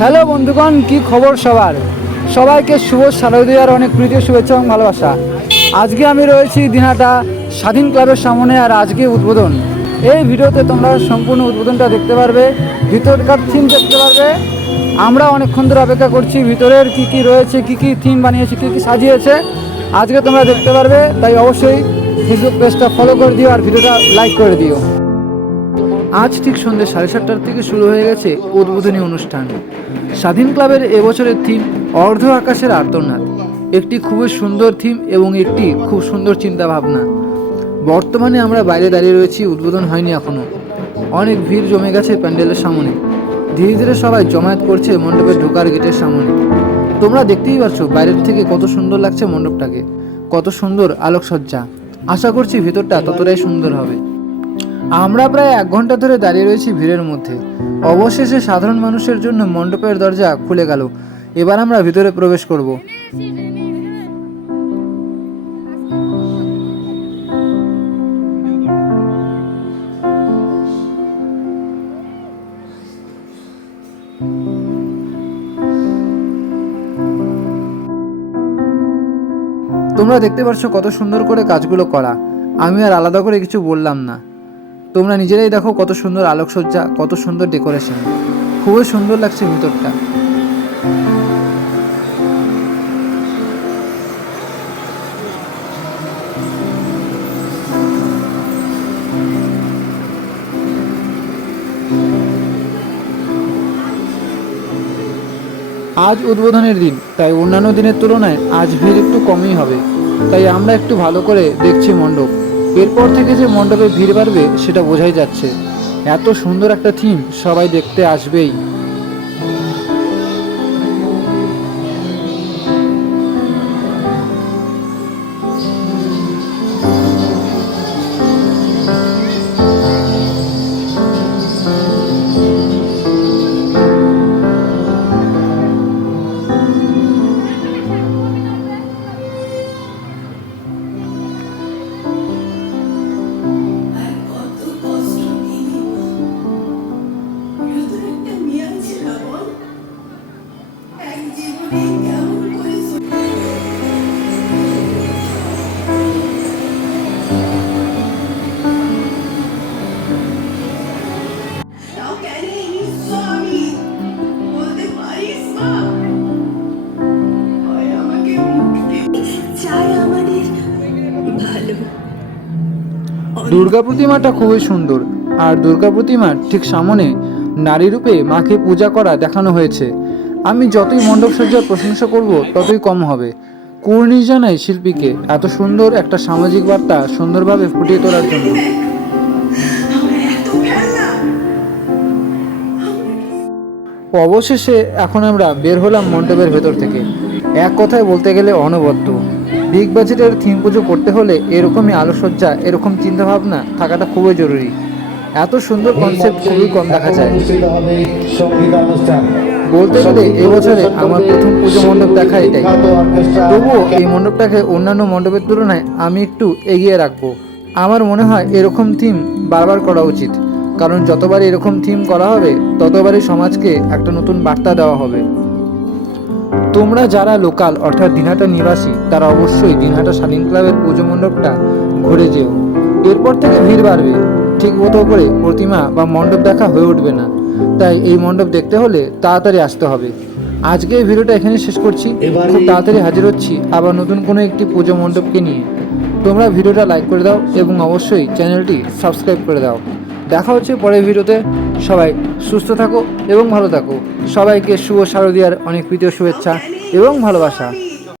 Hello বন্ধুগণ, কি খবর সবার? সবাইকে শুভ শারদীয়ার অনেক প্রীতি, শুভেচ্ছা এবং ভালোবাসা। আজকে আমি রয়েছি দিনাটা স্বাধীন ক্লাবের সামনে আর আজকে উদ্বোধন। এই ভিডিওতে তোমরা সম্পূর্ণ উদ্বোধনটা দেখতে পারবে, ভিতরকার থিম দেখতে পারবে। আমরা অনেকক্ষণ ধরে অপেক্ষা করছি ভিতরের কি কি রয়েছে, কি কি থিম বানিয়েছে, কি কি সাজিয়েছে। আজকে তোমরা দেখতে পারবে, তাই অবশ্যই ফেসবুক পেজটা ফলো করে দিও আর ভিডিওটা লাইক করে দিও। আজ ঠিক সন্ধ্যে সাড়ে সাতটার থেকে শুরু হয়ে গেছে উদ্বোধনী অনুষ্ঠান। স্বাধীন ক্লাবের এবছরের থিম অর্ধ আকাশের আর্তনাদ। একটি খুবই সুন্দর থিম এবং একটি খুব সুন্দর চিন্তা ভাবনা বর্তমানে আমরা বাইরে দাঁড়িয়ে রয়েছি, উদ্বোধন হয়নি এখনও অনেক ভিড় জমে গেছে প্যান্ডেলের সামনে। ধীরে ধীরে সবাই জমায়েত করছে মণ্ডপের ঢোকার গেটের সামনে। তোমরা দেখতেই পাচ্ছ বাইরের থেকে কত সুন্দর লাগছে মণ্ডপটাকে। কত সুন্দর আলোকসজ্জা। আশা করছি ভিতরটা ততটাই সুন্দর হবে। আমরা প্রায় এক ঘণ্টা ধরে দাঁড়িয়ে রয়েছি ভিড়ের মধ্যে। অবশেষে সাধারণ মানুষের জন্য মণ্ডপের দরজা খুলে গেল। এবার আমরা ভিতরে প্রবেশ করব। তোমরা দেখতে পাচ্ছ কত সুন্দর করে কাজগুলো করা। আমি আর আলাদা করে কিছু বললাম না। তোমরা নিজেরাই দেখো কত সুন্দর আলোকসজ্জা, কত সুন্দর ডেকোরেশন খুবই সুন্দর লাগছে ভিতরটা। আজ উদ্বোধনের দিন, তাই অন্যান্য দিনের তুলনায় আজ ভিড় একটু কমই হবে। তাই আমরা একটু ভালো করে দেখছি মণ্ডপ। এরপর থেকে যে মণ্ডপে ভিড় বাড়বে, সেটা বোঝাই যাচ্ছে। এত সুন্দর একটা থিম সবাই দেখতে আসবেই। দুর্গা প্রতিমাটা খুবই সুন্দর, আর দুর্গা প্রতিমার ঠিক সামনে নারী রূপে মাকে পূজা করা দেখানো হয়েছে। আমি যতই মণ্ডপ সজ্জার প্রশংসা করব, ততই কম হবে। কুর্নিশ জানাই শিল্পীকে এত সুন্দর একটা সামাজিক বার্তা সুন্দরভাবে ফুটিয়ে তোলার জন্য। অবশেষে এখন আমরা বের হলাম মণ্ডপের ভেতর থেকে। এক কথায় বলতে গেলে অনবদ্য। বিগ বাজেটের থিম পুজো করতে হলে এরকমই আলোসজ্জা, এরকম চিন্তাভাবনা থাকাটা খুবই জরুরি। এত সুন্দর কনসেপ্ট খুবই কম দেখা যায়। বলতে গেলে এবছরে আমার প্রথম পুজো মণ্ডপ দেখা এটাই। তবুও এই মণ্ডপটাকে অন্যান্য মণ্ডপের তুলনায় আমি একটু এগিয়ে রাখব। আমার মনে হয় এরকম থিম বারবার করা উচিত। কারণ যতবার এরকম থিম করা হবে, ততবারই সমাজকে একটা নতুন বার্তা দেওয়া হবে। তোমরা যারা লোকাল অর্থাৎ দিনহাটা নিবাসী তারা অবশ্যই দিনহাটা স্বাধীন ক্লাবের পুজো মণ্ডপটা ঘুরে যেও। এরপর থেকে ভিড় বাড়বে। ঠিক মতো করে প্রতিমা বা মণ্ডপ দেখা হয়ে উঠবে না। তাই এই মণ্ডপ দেখতে হলে তাড়াতাড়ি আসতে হবে। আজকে এই ভিডিওটা এখানে শেষ করছি। খুব তাড়াতাড়ি হাজির হচ্ছি আবার নতুন কোনো একটি পুজো মণ্ডপকে নিয়ে। তোমরা ভিডিওটা লাইক করে দাও এবং অবশ্যই চ্যানেলটি সাবস্ক্রাইব করে দাও। দেখা হচ্ছে পরের ভিডিওতে। সবাই সুস্থ থাকো এবং ভালো থাকো। সবাইকে শুভ শারদীয়ার অনেক প্রীতীয় শুভেচ্ছা এবং ভালোবাসা।